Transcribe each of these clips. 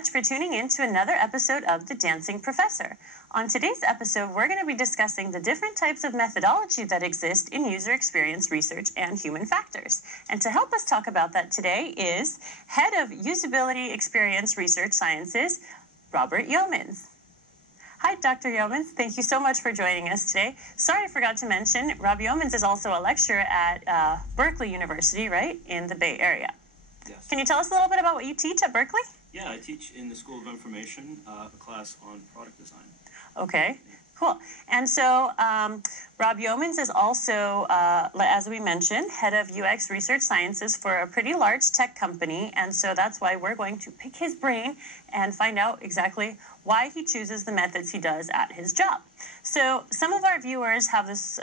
much for tuning in to another episode of The Dancing Professor. On today's episode, we're going to be discussing the different types of methodology that exist in user experience research and human factors. And to help us talk about that today is Head of Usability Experience Research Sciences, Robert Youmans. Hi, Dr. Youmans. Thank you so much for joining us today. Sorry I forgot to mention, Rob Youmans is also a lecturer at Berkeley University, right, in the Bay Area. Yes. Can you tell us a little bit about what you teach at Berkeley? Yeah, I teach in the School of Information, a class on product design. Okay, cool. And so Rob Youmans is also, as we mentioned, head of UX Research Sciences for a pretty large tech company. And so that's why we're going to pick his brain and find out exactly why he chooses the methods he does at his job. So some of our viewers have this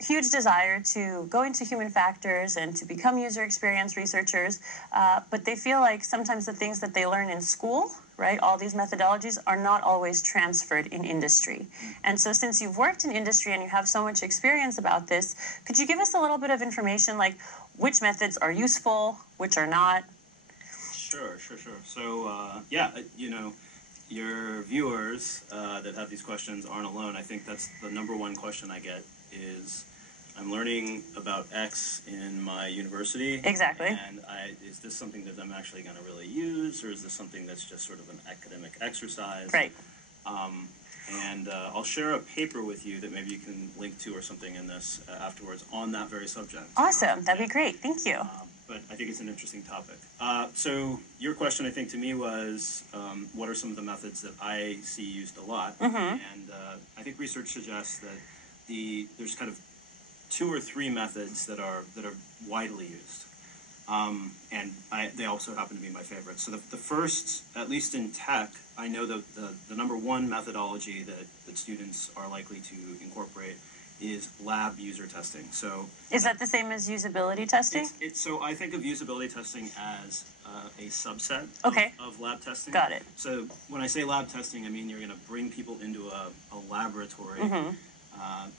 huge desire to go into human factors and to become user experience researchers, but they feel like sometimes the things that they learn in school, right, all these methodologies are not always transferred in industry. And so since you've worked in industry and you have so much experience about this, could you give us a little bit of information like which methods are useful, which are not? Sure. So, your viewers that have these questions aren't alone. I think that's the number one question I get is, I'm learning about X in my university. Exactly. And is this something that I'm actually going to really use, or is this something that's just sort of an academic exercise? Right. I'll share a paper with you that maybe you can link to or something in this afterwards on that very subject. Awesome. That'd be great. Thank you. But I think it's an interesting topic. So your question, I think, to me was, what are some of the methods that I see used a lot? Mm-hmm. And I think research suggests that there's kind of 2 or 3 methods that are widely used, and they also happen to be my favorites. So the first, at least in tech, I know that the number one methodology that students are likely to incorporate is lab user testing. So is that the same as usability testing? So I think of usability testing as a subset of lab testing. Got it. So when I say lab testing, I mean you're going to bring people into a laboratory. Mm-hmm.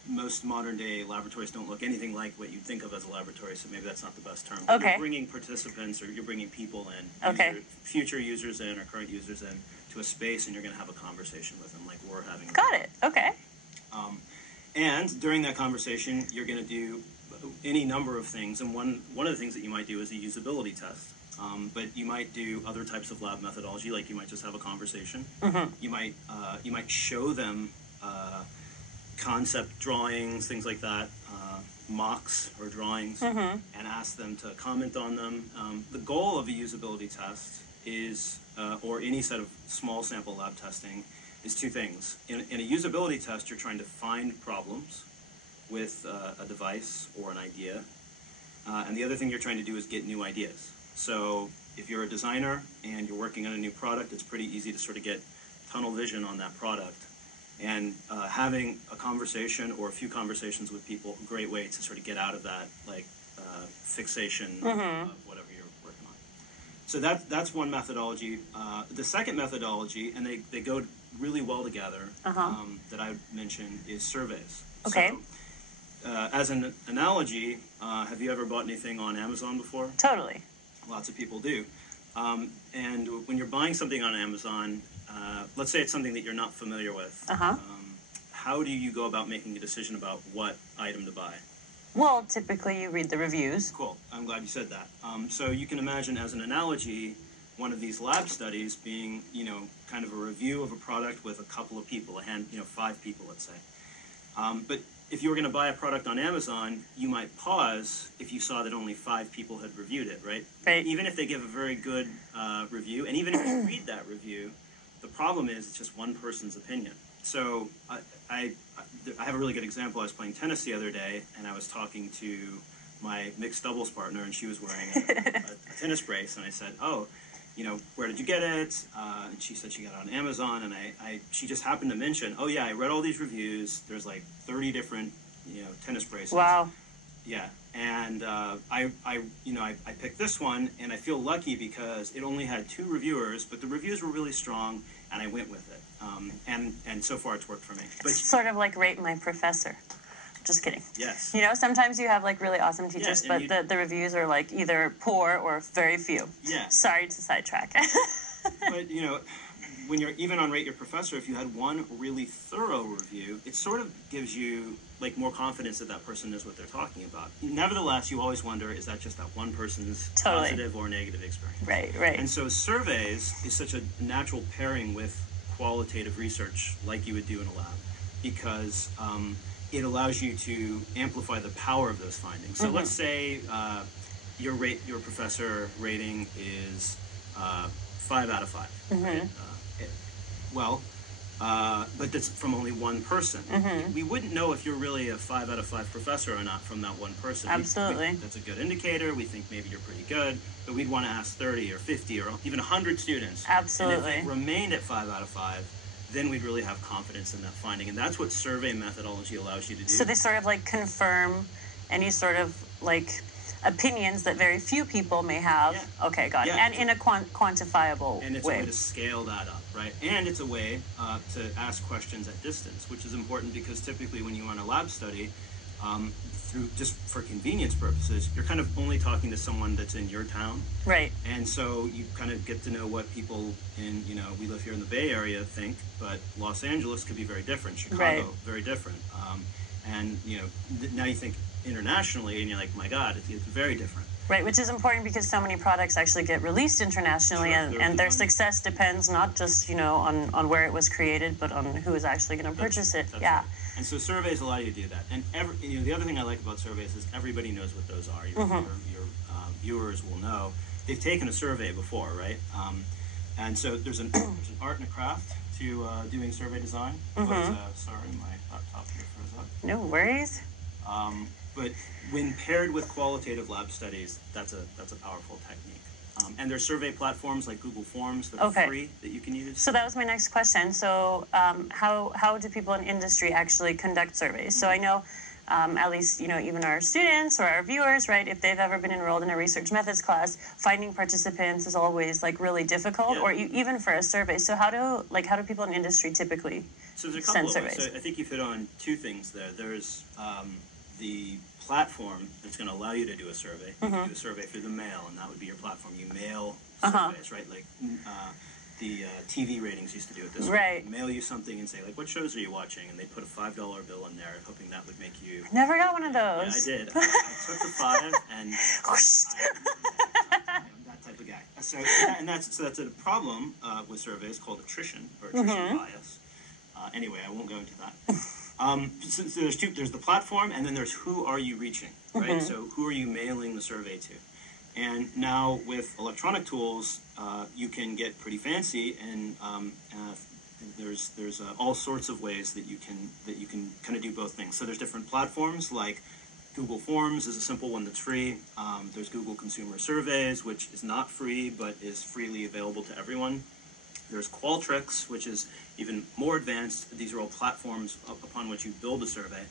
Most modern-day laboratories don't look anything like what you'd think of as a laboratory, so maybe that's not the best term. Okay. You're bringing participants, or you're bringing people in, future users in, or current users in, to a space, and you're going to have a conversation with them, like we're having. Got it. Okay. And during that conversation, you're going to do any number of things, and one of the things that you might do is a usability test. But you might do other types of lab methodology, like you might just have a conversation. Mm-hmm. You might show them concept drawings, things like that, mocks or drawings, mm-hmm. and ask them to comment on them. The goal of a usability test is, or any set of small sample lab testing, is 2 things. In a usability test, you're trying to find problems with a device or an idea, and the other thing you're trying to do is get new ideas. So if you're a designer and you're working on a new product, it's pretty easy to sort of get tunnel vision on that product. And having a conversation or a few conversations with people, a great way to sort of get out of that fixation mm-hmm. of whatever you're working on. So that's one methodology. The second methodology, and they go really well together, that I would mention, is surveys. Okay. So, as an analogy, have you ever bought anything on Amazon before? Totally. Lots of people do. And when you're buying something on Amazon, let's say it's something that you're not familiar with. How do you go about making a decision about what item to buy? Well, typically you read the reviews. Cool. I'm glad you said that. So you can imagine, as an analogy, one of these lab studies being, kind of a review of a product with a couple of people, 5 people, let's say. But if you were going to buy a product on Amazon, you might pause if you saw that only 5 people had reviewed it, right? Right. Even if they give a very good review, and even if you read that review, the problem is it's just one person's opinion. So I have a really good example. I was playing tennis the other day, and I was talking to my mixed doubles partner, and she was wearing a tennis brace, and I said, "Oh, where did you get it?" And she said she got it on Amazon, and she just happened to mention, "Oh yeah, I read all these reviews. There's like 30 different tennis braces." Wow. Yeah, and I picked this one, and I feel lucky because it only had 2 reviewers, but the reviews were really strong, and I went with it. And so far it's worked for me. But It's sort of like Rate My Professor. Just kidding. Yes. Sometimes you have like really awesome teachers, Yeah, but the reviews are like either poor or very few. Yeah. Sorry to sidetrack. But, you know, when you're even on Rate Your Professor, if you had one really thorough review, it sort of gives you like more confidence that that person knows what they're talking about. Nevertheless, you always wonder, is that just that one person's positive or negative experience? Right. And so surveys is such a natural pairing with qualitative research like you would do in a lab, because it allows you to amplify the power of those findings. So let's say your professor rating is 5 out of 5. Right? But that's from only one person. We wouldn't know if you're really a 5 out of 5 professor or not from that one person. Absolutely. That's a good indicator. We think maybe you're pretty good, but we'd want to ask 30 or 50 or even 100 students. Absolutely. And if it remained at 5 out of 5, then we'd really have confidence in that finding. And that's what survey methodology allows you to do. So they sort of like confirm any sort of like opinions that very few people may have. Yeah. Okay, got it. And in a quantifiable way. And it's a way to scale that up, right? And it's a way to ask questions at distance, which is important because typically when you run a lab study, through just for convenience purposes, you're kind of only talking to someone that's in your town. Right. And so you kind of get to know what people in, you know, we live here in the Bay Area think, but Los Angeles could be very different. Chicago, very different. And, you know, now you think internationally and you're like, my God, it's very different. Right, which is important because so many products actually get released internationally, and their success depends not just, you know, on where it was created, but on who is actually going to purchase it. That's right. And so surveys allow you to do that. And you know, the other thing I like about surveys is everybody knows what those are. Your viewers will know. They've taken a survey before, right? And so there's an art and a craft to doing survey design. But, sorry, my laptop here froze up. No worries. But when paired with qualitative lab studies, that's a powerful technique. And there's survey platforms like Google Forms that are free that you can use. So that was my next question. So how do people in industry actually conduct surveys? So I know at least, you know, even our students or our viewers, right, if they've ever been enrolled in a research methods class, finding participants is always like really difficult, or even for a survey. So how do people in industry typically send surveys? So there's a couple of ways. So I think you've hit on two things there. There's the platform that's going to allow you to do a survey. You can do a survey through the mail, and that would be your platform. You mail surveys, right? Like the TV ratings used to do it this way. Mail you something and say, like, what shows are you watching? And they put a $5 bill in there, hoping that would make you... Never got one of those. Yeah, I did. I took the 5 and... I'm that type of guy. So that's a problem with surveys called attrition, or attrition bias. Anyway, I won't go into that. So there's the platform, and then there's who are you reaching, right? So who are you mailing the survey to? And now with electronic tools, you can get pretty fancy, and there's all sorts of ways that you can kind of do both things. So there's different platforms like Google Forms is a simple one that's free. There's Google Consumer Surveys, which is not free but is freely available to everyone. There's Qualtrics, which is even more advanced. These are all platforms upon which you build a survey.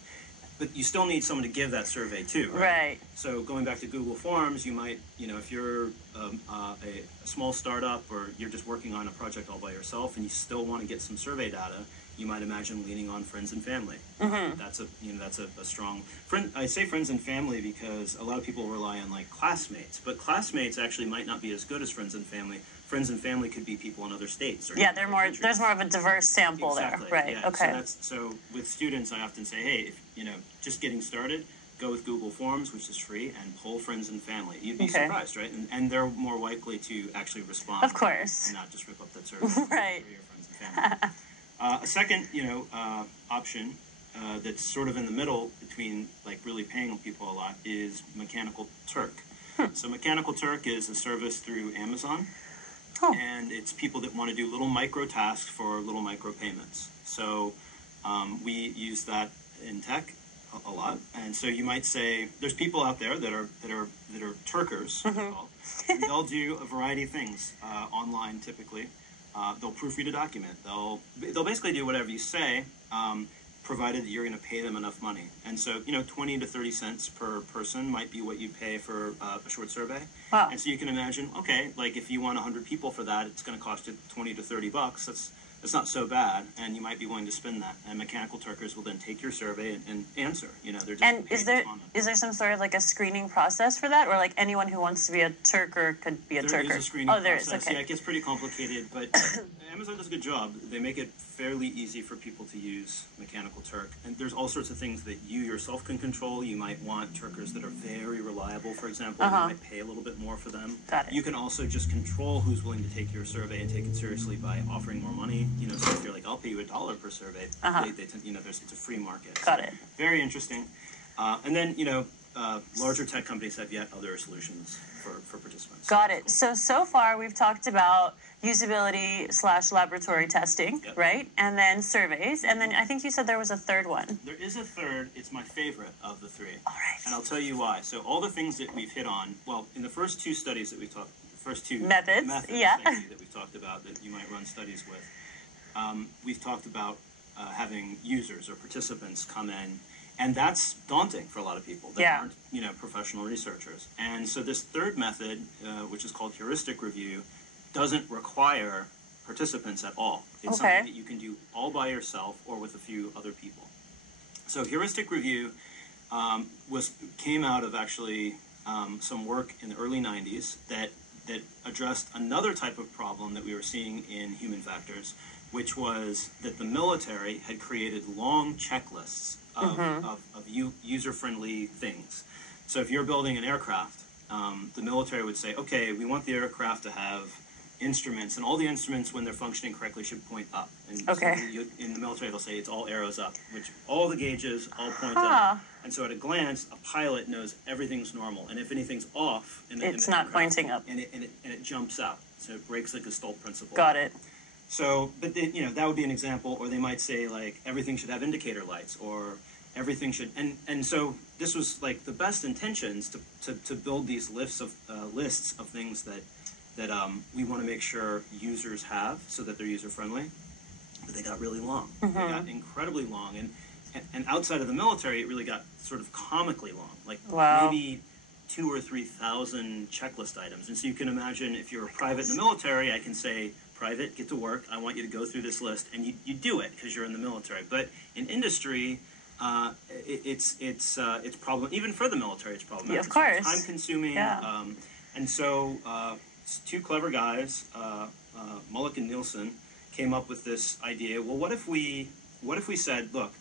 But you still need someone to give that survey to, right? So going back to Google Forms, you might, you know, if you're a small startup or you're just working on a project all by yourself and you still want to get some survey data, you might imagine leaning on friends and family. That's a strong friend. I say friends and family because a lot of people rely on like classmates, but classmates actually might not be as good as friends and family. Friends and family could be people in other states. Or there's more of a diverse sample there, right? Yeah. Okay. So with students, I often say, hey, if you know, just getting started, go with Google Forms, which is free, and poll friends and family. You'd be surprised, right? And they're more likely to actually respond. Of course. And not just rip up that survey. Right. For your friends and family. A second, option that's sort of in the middle between like really paying people a lot is Mechanical Turk. So Mechanical Turk is a service through Amazon. And it's people that want to do little micro tasks for little micro payments. So we use that in tech a lot. And so you might say there's people out there that are Turkers. They'll do a variety of things online typically. They'll proofread a document. They'll basically do whatever you say, provided that you're going to pay them enough money. And so, 20 to 30 cents per person might be what you pay for a short survey. And so you can imagine, okay, like if you want 100 people for that, it's going to cost you 20 to 30 bucks. it's not so bad, and you might be willing to spend that. And Mechanical Turkers will then take your survey and answer. You know, they're just And paid is there some sort of like a screening process for that, or like anyone who wants to be a Turker could be a Turker? There is a screening process. There is. Okay. Yeah, it gets pretty complicated, but Amazon does a good job. They make it fairly easy for people to use Mechanical Turk, and there's all sorts of things that you yourself can control. You might want Turkers that are very reliable, for example. You might pay a little bit more for them. Got it. You can also just control who's willing to take your survey and take it seriously by offering more money. You know, so if you're like, I'll pay you $1 per survey, they tend, you know, it's a free market. Got it. Very interesting. And then, you know, larger tech companies have yet other solutions for participants. Got it. So far we've talked about usability/laboratory testing, right? And then surveys. And then I think you said there was a third one. There is a third. It's my favorite of the three. All right. And I'll tell you why. So all the things that we've hit on, well, in the first two studies that we talked, the first two methods thank you, that we've talked about that you might run studies with, we've talked about having users or participants come in. And that's daunting for a lot of people that aren't, you know, professional researchers. And so this third method, which is called heuristic review, doesn't require participants at all. It's something that you can do all by yourself or with a few other people. So heuristic review came out of actually some work in the early 90s that addressed another type of problem that we were seeing in human factors, which was that the military had created long checklists of user-friendly things. So if you're building an aircraft, the military would say, okay, we want the aircraft to have instruments, and all the instruments, when they're functioning correctly, should point up. And so in the military, they'll say it's all arrows up, which all the gauges all point up. And so at a glance, a pilot knows everything's normal, and if anything's off, it's not pointing up, and it jumps out. So it breaks like a Stolt principle. Got it. So, but they, you know, that would be an example, or they might say like everything should have indicator lights, or everything should, and so this was like the best intentions to build these lists of things that we want to make sure users have so that they're user friendly, but they got really long. They got incredibly long, and outside of the military, it really got sort of comically long, like maybe 2,000 or 3,000 checklist items. And so you can imagine if you're a private in the military, I can say, private, get to work. I want you to go through this list, and you do it because you're in the military. But in industry, it's problem. Even for the military, it's problematic. Yeah, of course. It's time consuming. Yeah. And so two clever guys, Mullick and Nielsen, came up with this idea. Well, what if we said, look,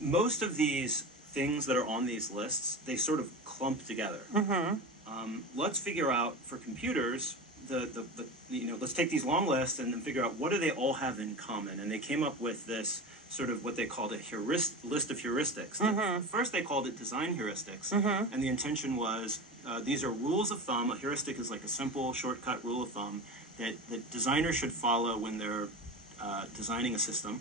most of these things that are on these lists, they sort of clump together. Let's figure out for computers. Let's take these long lists and then figure out what do they all have in common. And they came up with this sort of what they called a list of heuristics. First, they called it design heuristics, and the intention was these are rules of thumb. A heuristic is like a simple shortcut rule of thumb that designers should follow when they're designing a system,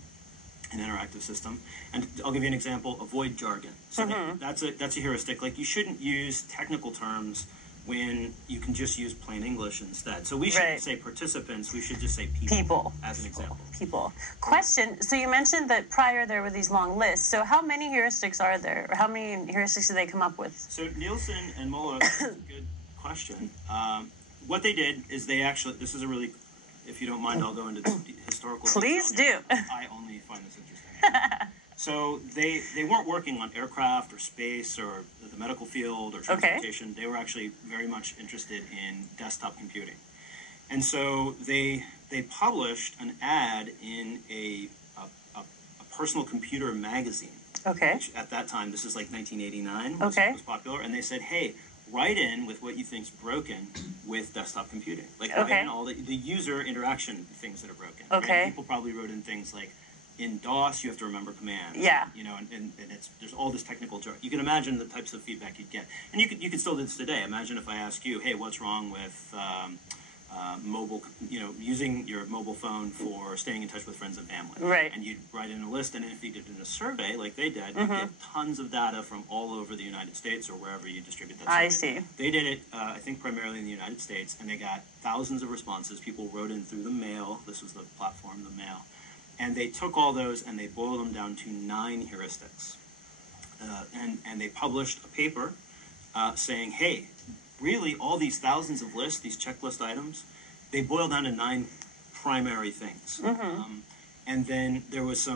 an interactive system. And I'll give you an example: avoid jargon. So that's a heuristic. Like you shouldn't use technical terms when you can just use plain English instead. So we shouldn't say participants, we should just say people as an example. People. Question, so you mentioned that prior there were these long lists. So how many heuristics are there? Or how many heuristics did they come up with? So Nielsen and Muller, that's a good question. What they did is they actually, this is a really, if you don't mind, I'll go into historical Please do. I only find this interesting. So they weren't working on aircraft or space or the medical field or transportation. They were actually very much interested in desktop computing. And so they published an ad in a personal computer magazine. Which at that time, this is like 1989, was popular. And they said, hey, write in with what you think's broken with desktop computing. Like write in all the user interaction things that are broken. Right? People probably wrote in things like, in DOS, you have to remember commands. You know, and there's all this technical jargon. You can imagine the types of feedback you'd get, and you could still do this today. Imagine if I ask you, hey, what's wrong with mobile? You know, using your mobile phone for staying in touch with friends and family. And you'd write in a list, and if you did in a survey like they did, you'd get tons of data from all over the United States or wherever you distribute that survey. I see. They did it, I think, primarily in the United States, and they got thousands of responses. People wrote in through the mail. This was the platform, the mail. And they took all those and they boiled them down to 9 heuristics. And they published a paper saying, hey, really all these thousands of lists, these checklist items, they boil down to 9 primary things. And then there was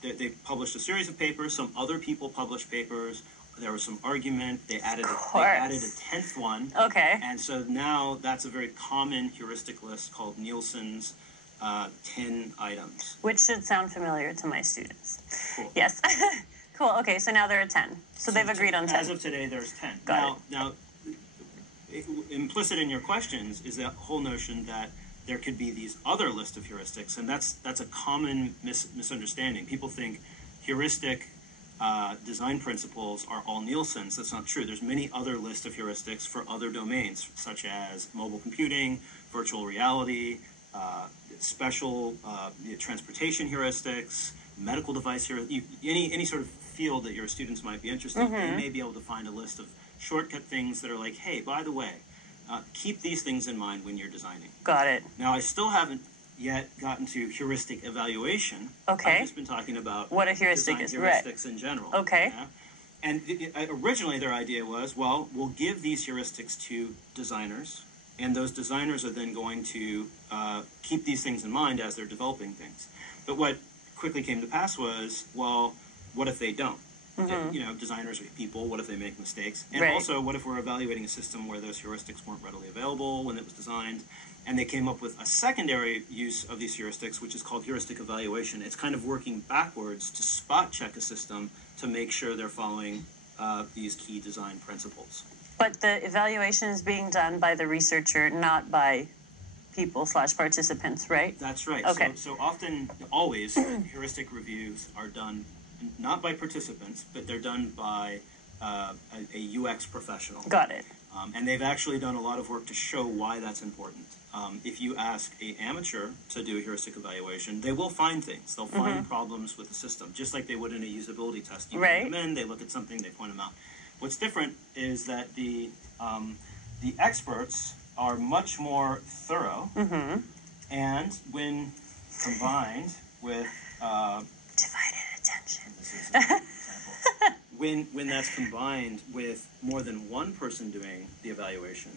they published a series of papers, some other people published papers, there was some argument, they added a 10th one. Okay. And so now that's a very common heuristic list called Nielsens 10 items. Which should sound familiar to my students. Cool. Yes. Cool. Okay, so now there are 10. So they've agreed on 10. As of today, there's 10. Got it. Now, implicit in your questions is that whole notion that there could be these other list of heuristics, and that's a common misunderstanding. People think heuristic design principles are all Nielsens. That's not true. There's many other lists of heuristics for other domains, such as mobile computing, virtual reality, special transportation heuristics, medical device heuristics, any sort of field that your students might be interested in. They may be able to find a list of shortcut things that are like, hey, by the way, keep these things in mind when you're designing. Got it. Now, I still haven't yet gotten to heuristic evaluation. Okay. I've just been talking about what a heuristic is, heuristics in general. Okay. Yeah? And originally their idea was, well, we'll give these heuristics to designers, and those designers are then going to keep these things in mind as they're developing things. But what quickly came to pass was, well, what if they don't? Designers are people. What if they make mistakes? And also, what if we're evaluating a system where those heuristics weren't readily available when it was designed? And they came up with a secondary use of these heuristics, which is called heuristic evaluation. It's kind of working backwards to spot check a system to make sure they're following these key design principles. But the evaluation is being done by the researcher, not by people/participants, right? That's right. Okay. So often, always, heuristic reviews are done not by participants, but they're done by a UX professional. Got it. And they've actually done a lot of work to show why that's important. If you ask an amateur to do a heuristic evaluation, they will find things. They'll find problems with the system, just like they would in a usability test. You bring them in, they look at something, they point them out. What's different is that the experts are much more thorough, and when combined with divided attention. This is an example. When that's combined with more than one person doing the evaluation,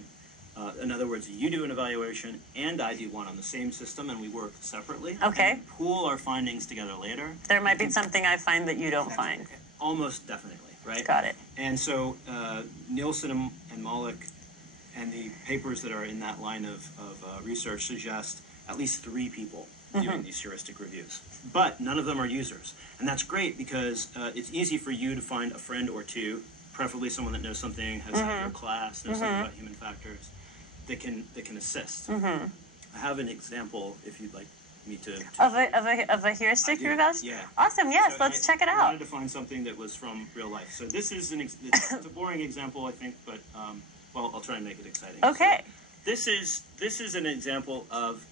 in other words, you do an evaluation and I do one on the same system, and we work separately. Okay. And pool our findings together later. There might be something I find that you don't find. Almost definitely, right? Got it. And so Nielsen and Malik and the papers that are in that line of research suggest at least 3 people doing these heuristic reviews. But none of them are users. And that's great because it's easy for you to find a friend or two, preferably someone that knows something, has had your class, knows something about human factors, that can assist. I have an example if you'd like me to of a heuristic evaluation? Yeah. Awesome, yes, So let's check it I out. wanted to find something that was from real life. So this is it's a boring example, I think, but well, I'll try and make it exciting. Okay. So this is an example of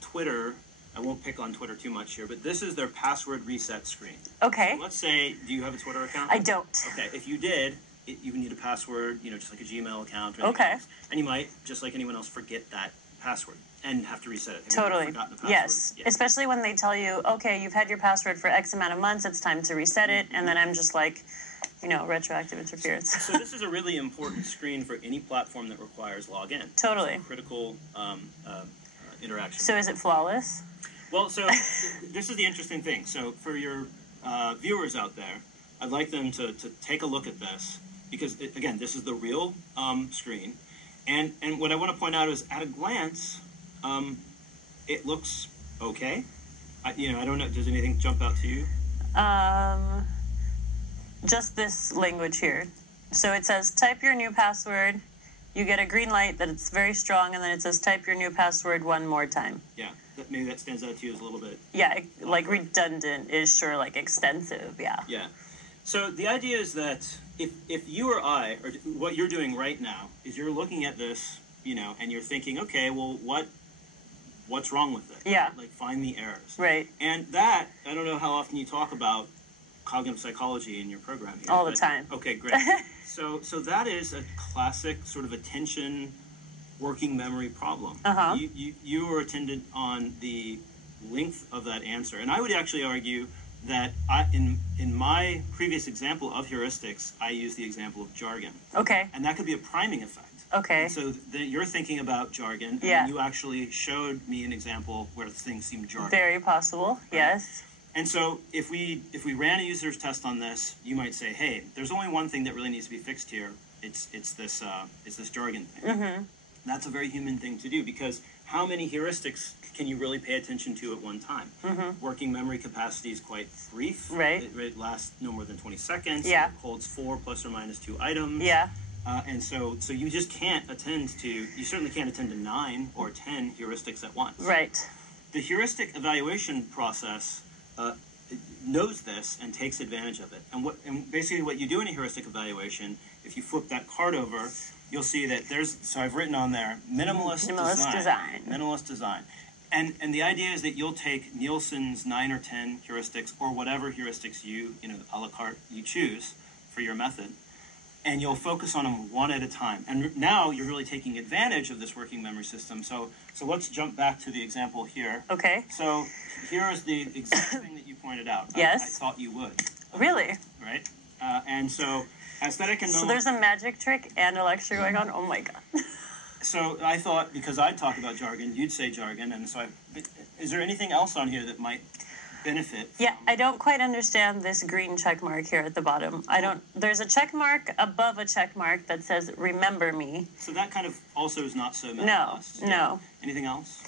Twitter. I won't pick on Twitter too much here, but this is their password reset screen. Okay. So let's say, do you have a Twitter account? I don't. Okay, if you did, you would need a password, just like a Gmail account or anything Okay. else. And you might, just like anyone else, forget that password and have to reset it. Have you Totally. ever forgotten a password? Yes. Yeah. Especially when they tell you, okay, you've had your password for X amount of months, it's time to reset it, and then I'm just like, retroactive interference. So this is a really important screen for any platform that requires login. Totally. It's a critical interaction. So is it flawless? Well, so this is the interesting thing. So for your viewers out there, I'd like them to take a look at this because, again, this is the real screen. And what I want to point out is, at a glance, it looks okay. I don't know. Does anything jump out to you? Just this language here. So it says, type your new password. You get a green light that it's very strong, and then it says, type your new password one more time. Yeah, maybe that stands out to you as a little bit. Yeah, like redundant is sure, like extensive, yeah. Yeah. So the idea is that if you or I, or what you're doing right now, is you're looking at this, and you're thinking, okay, well, what's wrong with it? Yeah. Like, find the errors. Right. And that, I don't know how often you talk about cognitive psychology in your program here. All the time. Okay, great. So that is a classic sort of attention working memory problem. You are attended on the length of that answer. And I would actually argue that in my previous example of heuristics, I use the example of jargon. Okay. And that could be a priming effect. Okay. And so you're thinking about jargon, and you actually showed me an example where things seem jargon. Very possible, yes. And so if we ran a user's test on this, you might say, hey, there's only one thing that really needs to be fixed here. It's this jargon thing. Mm-hmm. That's a very human thing to do, because how many heuristics can you really pay attention to at one time? Mm-hmm. Working memory capacity is quite brief. Right. It lasts no more than 20 seconds. Yeah. It holds 4 plus or minus 2 items. Yeah. And so you just can't attend to, you certainly can't attend to 9 or 10 heuristics at once. Right. The heuristic evaluation process knows this and takes advantage of it. And basically what you do in a heuristic evaluation, if you flip that card over, you'll see that so I've written on there, minimalist design. Minimalist design. And the idea is that you'll take Nielsen's 9 or 10 heuristics, or whatever heuristics a la carte you choose for your method, and you'll focus on them one at a time. And now you're really taking advantage of this working memory system. So let's jump back to the example here. Okay. So here is the exact thing that you pointed out. Yes. I thought you would. Really? Right? And so aesthetic and so there's a magic trick and a lecture going on? Oh my God. So I thought, because I'd talk about jargon, you'd say jargon, and so is there anything else on here that might benefit? Yeah, I don't quite understand this green check mark here at the bottom. There's a check mark above a check mark that says remember me. So that kind of also is not so minimalist. No. Anything else?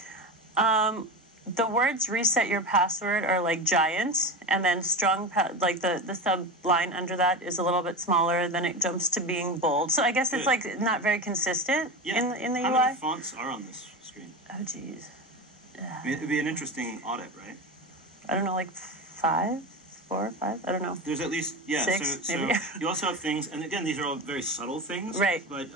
The words reset your password are like giant, and then strong, like the sub line under that is a little bit smaller, then it jumps to being bold. So I guess it's like not very consistent in the UI. How many fonts are on this screen? Oh, geez. I mean, it'd be an interesting audit, right? I don't know, like 4 or 5? I don't know. There's at least, 6, maybe. So you also have things, and again, these are all very subtle things. Right. But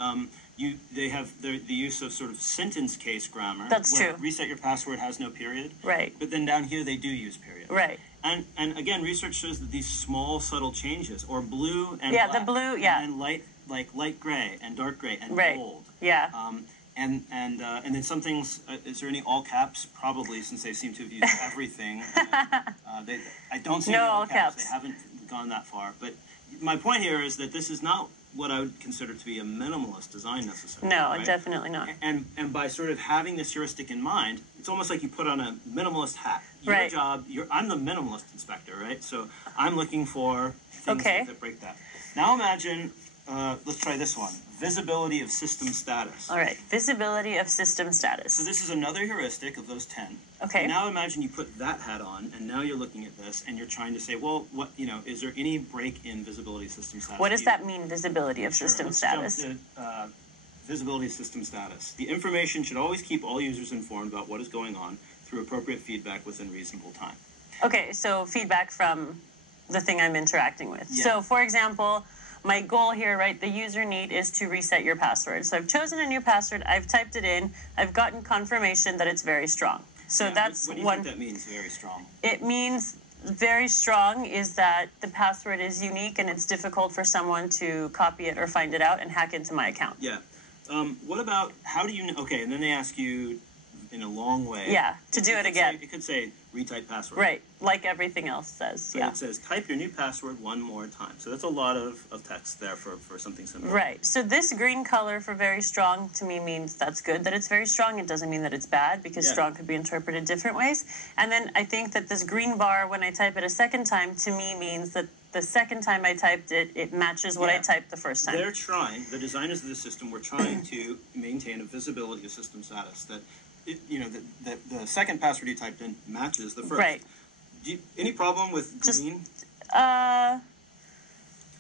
they have the use of sort of sentence case grammar. That's where true. Reset your password has no period. Right. But then down here they do use period. Right. And again, research shows that these small subtle changes, or blue and black, the blue, and light gray and dark gray and bold. Yeah. And then some things. Is there any all caps? Probably, since they seem to have used everything. I don't see any all caps. They haven't gone that far. But my point here is that this is not what I would consider to be a minimalist design necessarily. No, right? Definitely not. And by sort of having this heuristic in mind, it's almost like you put on a minimalist hat. Your job, I'm the minimalist inspector, right? So I'm looking for things that break that. Now imagine, let's try this one. Visibility of system status. All right, visibility of system status. So this is another heuristic of those 10. Okay. And now imagine you put that hat on, and now you're looking at this, and you're trying to say, well, is there any break in visibility of system status? What does that mean, visibility of system status? Jump to, visibility of system status. The information should always keep all users informed about what is going on through appropriate feedback within reasonable time. Okay, so feedback from the thing I'm interacting with. Yeah. So, for example, my goal here, right, the user need is to reset your password. So I've chosen a new password, I've typed it in, I've gotten confirmation that it's very strong. So that's what do you think that means, very strong? It means very strong is that the password is unique and it's difficult for someone to copy it or find it out and hack into my account. Yeah. What about, how do you know, okay, and then they ask you in a long way. Yeah, to do it again. It could say retype password. Right, like everything else says. So it says type your new password one more time. So that's a lot of text there for something similar. Right. So this green color for very strong to me means that's good that it's very strong. It doesn't mean that it's bad, because strong could be interpreted different ways. And then I think that this green bar, when I type it a second time, to me means that the second time I typed it, it matches what I typed the first time. They're trying, the designers of the system were trying to maintain a visibility of system status, that the second password you typed in matches the first. Right. Any problem with green?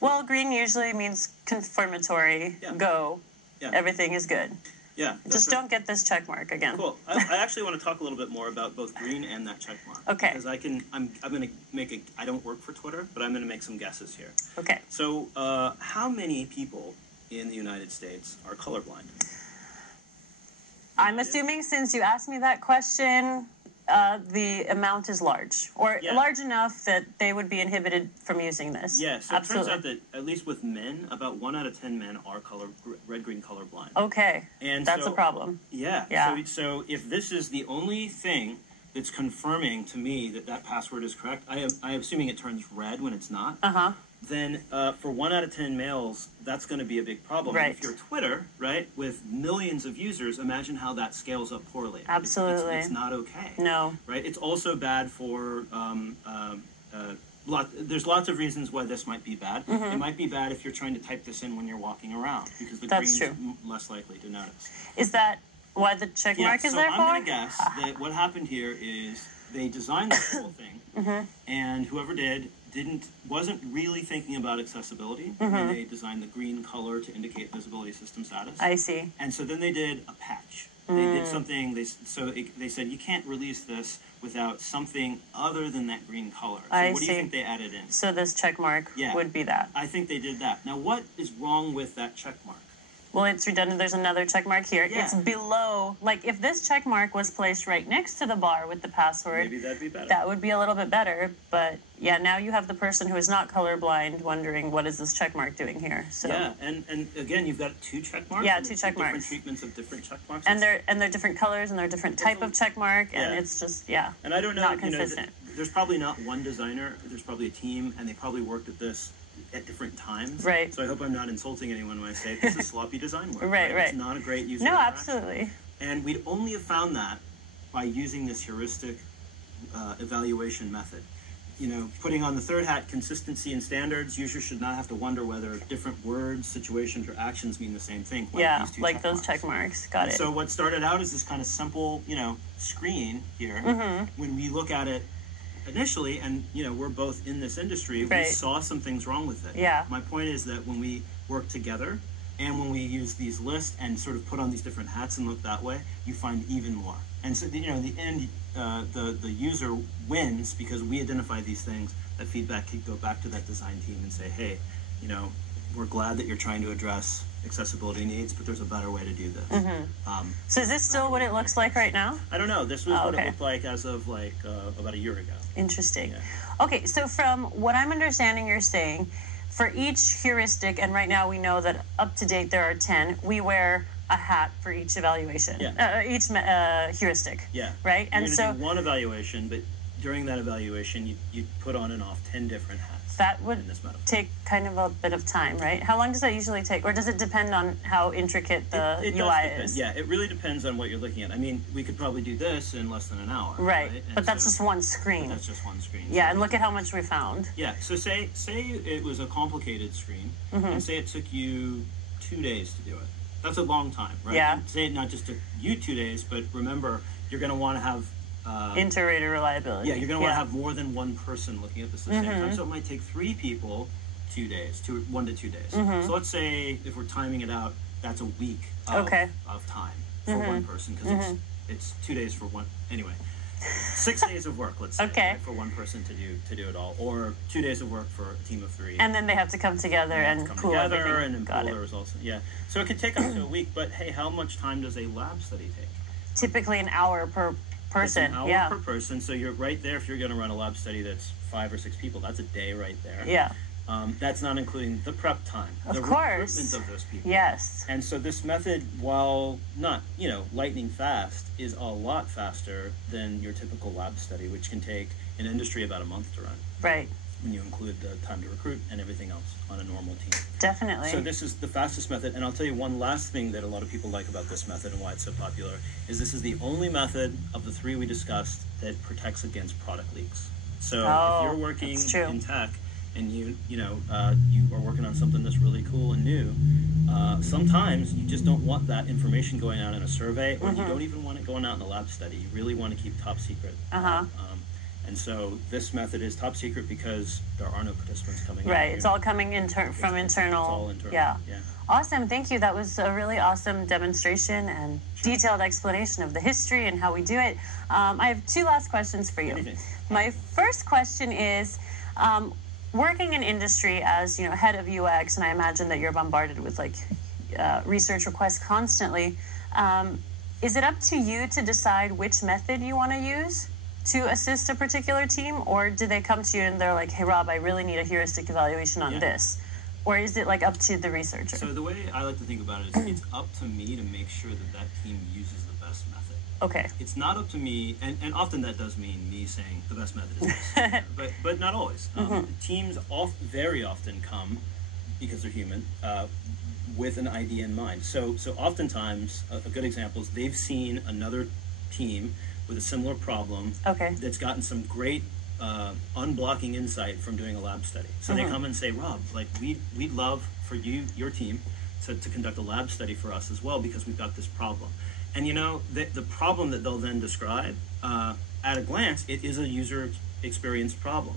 Well, green usually means confirmatory, go, everything is good. Yeah. Just don't get this check mark again. Cool. I actually want to talk a little bit more about both green and that check mark. Okay. Because I'm going to make I don't work for Twitter, but I'm going to make some guesses here. Okay. So, how many people in the United States are colorblind? I'm assuming, since you asked me that question, the amount is large, or large enough that they would be inhibited from using this. Yeah, so it turns out that, at least with men, about 1 out of 10 men are red-green colorblind. Okay, and that's a problem. Yeah. Yeah. So if this is the only thing it's confirming to me that that password is correct. I'm assuming it turns red when it's not. Then for 1 out of 10 males, that's going to be a big problem. Right. And if you're Twitter, right, with millions of users, imagine how that scales up poorly. Absolutely. It's not okay. No. Right? It's also bad for... there's lots of reasons why this might be bad. It might be bad if you're trying to type this in when you're walking around, because the green's less likely to notice. Is that why the check mark is there for? I'm going to guess that what happened here is they designed this whole thing, and whoever wasn't really thinking about accessibility when they designed the green color to indicate visibility system status. I see. And so then they did a patch. They did something, they said you can't release this without something other than that green color. So what do you think they added in? So this check mark would be that. I think they did that. Now what is wrong with that check mark? Well, it's redundant. There's another check mark here. Yeah. It's below. Like, if this check mark was placed right next to the bar with the password, maybe that'd be better. That would be a little bit better. But, yeah, now you have the person who is not colorblind wondering, what is this check mark doing here? So yeah, and again, you've got 2 check marks. Yeah, 2 check marks. Different treatments of different check marks. And they're different colors, and they're different type of check mark, and it's just, And I don't know, not consistent. There's probably not one designer. There's probably a team, and they probably worked at this at different times. Right. So I hope I'm not insulting anyone when I say this is sloppy design work. Right. It's not a great user No, interaction. absolutely. And we'd only have found that by using this heuristic evaluation method. You know, putting on the third hat, consistency and standards, users should not have to wonder whether different words, situations, or actions mean the same thing. Like these 2 like check those marks. check marks. Got it. So what started out as this kind of simple, screen here, when we look at it initially, and we're both in this industry, we saw some things wrong with it. Yeah. My point is that when we work together and when we use these lists and sort of put on these different hats and look that way, you find even more. And so in the end, the user wins because we identify these things. That feedback could go back to that design team and say, hey, we're glad that you're trying to address accessibility needs, but there's a better way to do this. So is this still what it looks like right now? I don't know. This was what it looked like as of about a year ago. Interesting. Yeah. Okay, so from what I'm understanding, you're saying for each heuristic, and right now we know that up to date there are 10, we wear a hat for each evaluation, each heuristic. Yeah. Right? You're going to do one evaluation, but during that evaluation, you put on and off 10 different hats. That would take kind of a bit of time, right? How long does that usually take? Or does it depend on how intricate the UI is? Yeah, it really depends on what you're looking at. I mean, we could probably do this in less than an hour. Right? But that's just one screen. That's just one screen. Yeah, and look at how much we found. Yeah, so say it was a complicated screen, and say it took you 2 days to do it. That's a long time, right? Yeah. And say it not just took you 2 days, but remember, you're going to want to have inter-rater reliability. Yeah, you're going to want to have more than one person looking at this at the same time. So it might take 3 people 2 days, 1 to 2 days. So let's say if we're timing it out, that's a week of time for one person, because it's 2 days for one. Anyway, 6 days of work, let's say, right, for one person to do it all, or 2 days of work for a team of 3. And then they have to come together and pool everything. And pool the results. Yeah, so it could take up to a week. But hey, how much time does a lab study take? Typically an hour per person. It's an hour per person, so you're right there. If you're going to run a lab study that's 5 or 6 people, that's a day right there. Yeah. That's not including the prep time, of the course, recruitment of those people. Yes. And so this method, while not lightning fast, is a lot faster than your typical lab study, which can take in industry about a month to run. Right. When you include the time to recruit and everything else on a normal team. Definitely. So this is the fastest method, and I'll tell you one last thing that a lot of people like about this method and why it's so popular, is this is the only method of the 3 we discussed that protects against product leaks. So if you're working in tech and you are working on something that's really cool and new, sometimes you just don't want that information going out in a survey, or you don't even want it going out in a lab study. You really want to keep top secret. And so this method is top secret because there are no participants coming in. Right, it's all coming from internal. It's all internal. Yeah. Awesome, thank you. That was a really awesome demonstration and detailed explanation of the history and how we do it. I have 2 last questions for you. My first question is, working in industry as head of UX, and I imagine that you're bombarded with research requests constantly, is it up to you to decide which method you want to use to assist a particular team, or do they come to you and they're like, hey Rob, I really need a heuristic evaluation on this? Or is it up to the researcher? So the way I like to think about it is it's up to me to make sure that team uses the best method. Okay. It's not up to me, and often that does mean me saying the best method is this, but not always. Teams very often come, because they're human, with an idea in mind. So oftentimes, a good example is they've seen another team with a similar problem that's gotten some great unblocking insight from doing a lab study. So they come and say, Rob, like we'd love for your team to conduct a lab study for us as well, because we've got this problem. And the problem that they'll then describe, at a glance, it is a user experience problem.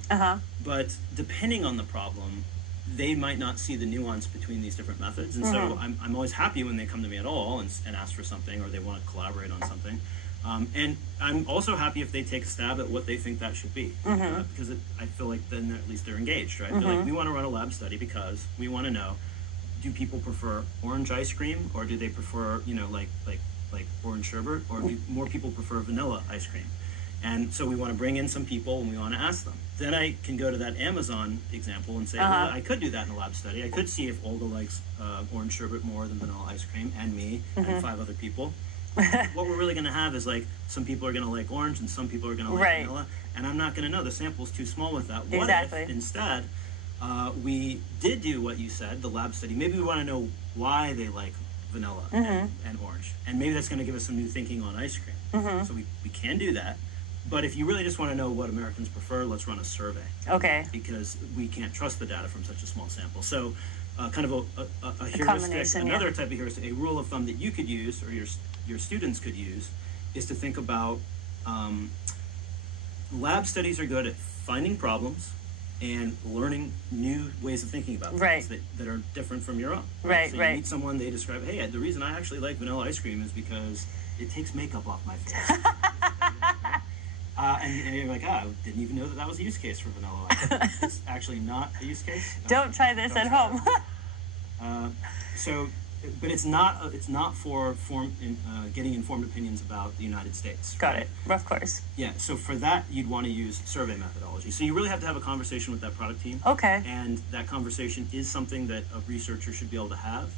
But depending on the problem, they might not see the nuance between these different methods. And so I'm always happy when they come to me at all and ask for something, or they want to collaborate on something. And I'm also happy if they take a stab at what they think that should be, because I feel like then at least they're engaged, right? They're like, we want to run a lab study because we want to know, do people prefer orange ice cream, or do they prefer, like orange sherbet, or do more people prefer vanilla ice cream? And so we want to bring in some people and we want to ask them. Then I can go to that Amazon example and say, well, I could do that in a lab study. I could see if Olga likes orange sherbet more than vanilla ice cream, and me and 5 other people. What we're really going to have is like some people are going to like orange and some people are going to like vanilla, and I'm not going to know. The sample's too small with that. What if instead we did do what you said, the lab study? Maybe we want to know why they like vanilla and orange, and maybe that's going to give us some new thinking on ice cream. So we can do that. But if you really just want to know what Americans prefer, let's run a survey. Okay. Because we can't trust the data from such a small sample. So kind of a heuristic, another type of heuristic, a rule of thumb that you could use, or your students could use, is to think about lab studies are good at finding problems and learning new ways of thinking about things that are different from your own. So you meet someone, they describe, hey, the reason I actually like vanilla ice cream is because it takes makeup off my face. And you're like, I didn't even know that was a use case for vanilla ice cream. It's actually not a use case. Don't try this at home. But it's not for getting informed opinions about the United States. Got it. Of course. Yeah. So for that, you'd want to use survey methodology. So you really have to have a conversation with that product team. Okay. And that conversation is something that a researcher should be able to have.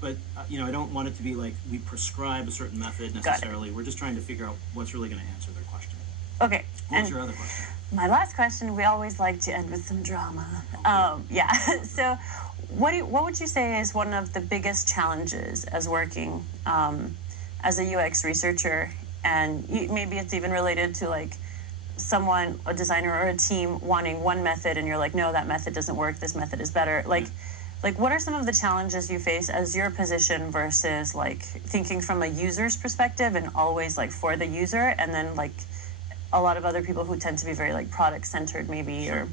But I don't want it to be like we prescribe a certain method necessarily. We're just trying to figure out what's really going to answer their question. Okay. What's your other question? My last question, we always like to end with some drama. So what would you say is one of the biggest challenges as working as a UX researcher? And maybe it's even related to like someone, a designer or a team wanting one method and you're like, no, that method doesn't work. This method is better. Like what are some of the challenges you face as your position versus like thinking from a user's perspective and always like for the user, and then like a lot of other people who tend to be very like product centered maybe? Or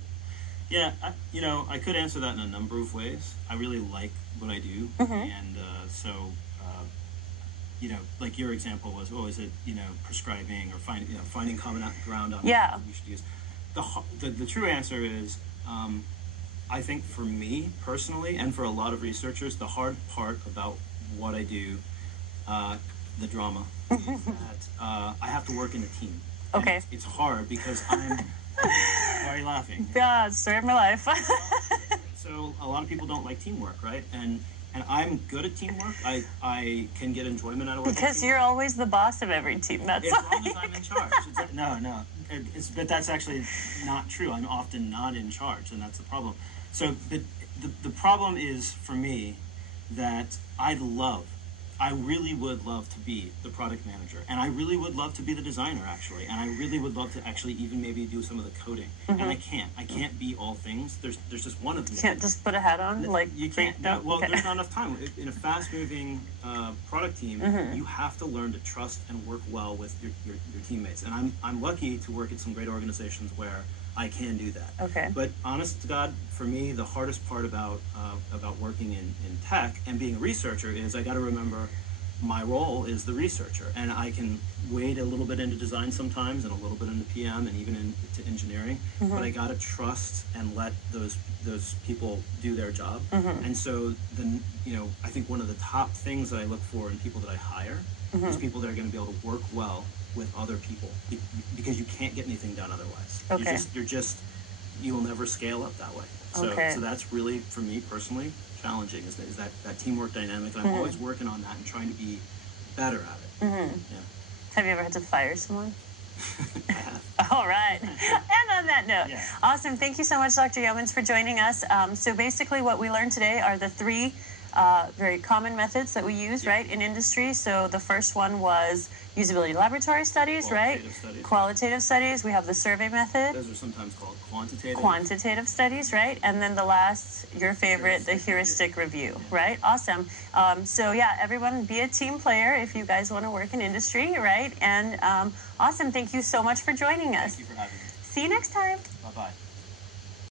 yeah, I could answer that in a number of ways. I really like what I do, and so like your example was, is it prescribing or finding common ground on what we should use. The true answer is, I think for me personally, and for a lot of researchers, the hard part about what I do, the drama, is that I have to work in a team. Okay. It's hard because why are you laughing? Yeah, story of my life. So a lot of people don't like teamwork, right? And I'm good at teamwork. I can get enjoyment out of working. Because you're always the boss of every team. That's as long as I'm in charge. No. But that's actually not true. I'm often not in charge, and that's the problem. So the problem is for me that I really would love to be the product manager, and I really would love to be the designer, actually, and I really would love to actually even maybe do some of the coding, and I can't be all things. There's just one of me. You can't just put a hat on, like you can't. There's not enough time in a fast-moving product team. You have to learn to trust and work well with your teammates, and I'm lucky to work at some great organizations where I can do that. Okay. But honest to God, for me, the hardest part about working in tech and being a researcher is I got to remember my role is the researcher, and I can wade a little bit into design sometimes, and a little bit into PM, and even into engineering. But I got to trust and let those people do their job. And so I think one of the top things that I look for in people that I hire is people that are going to be able to work well with other people, because you can't get anything done otherwise. Okay. You will never scale up that way. So that's really, for me personally, challenging, is that teamwork dynamic, and I'm always working on that and trying to be better at it. Yeah. Have you ever had to fire someone? I have. All right. And on that note, Yeah. awesome. Thank you so much, Dr. Youmans, for joining us. So basically what we learned today are the three very common methods that we use, right, in industry. So the first one was usability laboratory studies, right? Studies. Qualitative studies. We have the survey method. Those are sometimes called quantitative. Quantitative studies, right? And then the last, your favorite, the heuristic review, right? Awesome. So yeah, everyone be a team player if you guys want to work in industry, right? And awesome. Thank you so much for joining us. Thank you for having me. See you next time. Bye-bye.